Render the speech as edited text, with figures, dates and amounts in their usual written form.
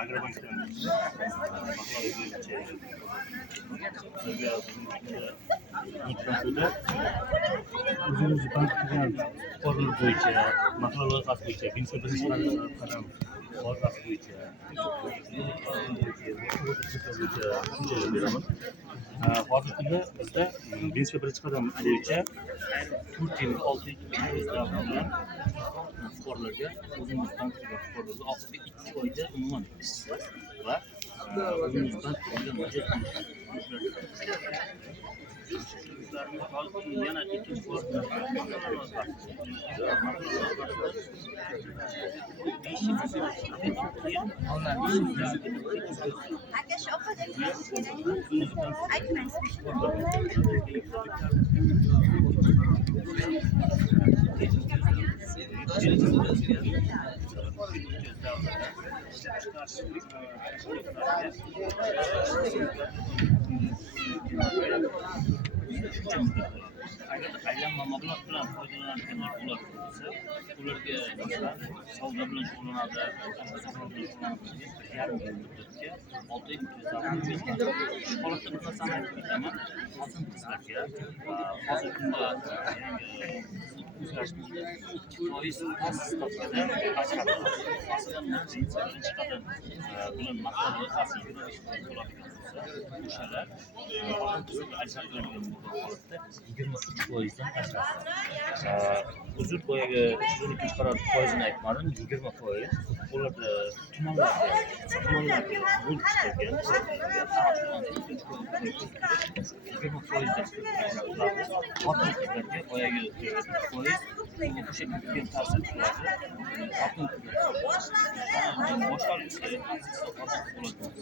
Agrobankdan mablag' bo'yicha Nutranfo'da o'zimiz bank qilgan fuqarolar bo'yicha mablag' loyihasi bo'yicha birinchi qadam loyihasi bo'yicha tushunchalar beraman. Hozirgi kunda bizda birinchi qadam bo'yicha 4 yil 6 yil bilan fuqarolarga o'zimizdan qilgan fuqarolarga oxirgi 2 oyda umuman ishsiz va o'zimizdan qilgan yana ikkinchi bor Arkadaş o kadar aytmaysiz. Aylanma mablag' bilan foydalanadiganlar ular bo'lsa, ularga masalan savdo bilan shug'ullanadi, savdo bilan shug'ullanadi. Yarim yil muddatga 6 oy imtiyozlar. Shu holatda bir narsani aytib ketaman. Xotin-qizlarga hozirgi kunda o'zgarish bo'ldi. 2% past stavkada ajratiladi. Masalan, birinchi qadam bilan mablag' loyihasi 25% bo'ladigan bo'lsa, o'shalar xotin-qizlarga ajratiladigan holatda 23% dan ajratiladi. Uzr boyagi 12 qaror foizini aytmadim, 20%. Ularda tumanlarga bo'lib chiqilgan, 20% ajratiladi. Xotin-qizlarga boyagi foiz o'sha kunga ta'sir qiladi. Xotin-qizlar boshqaruvchi xotin-qiz bo'ladi.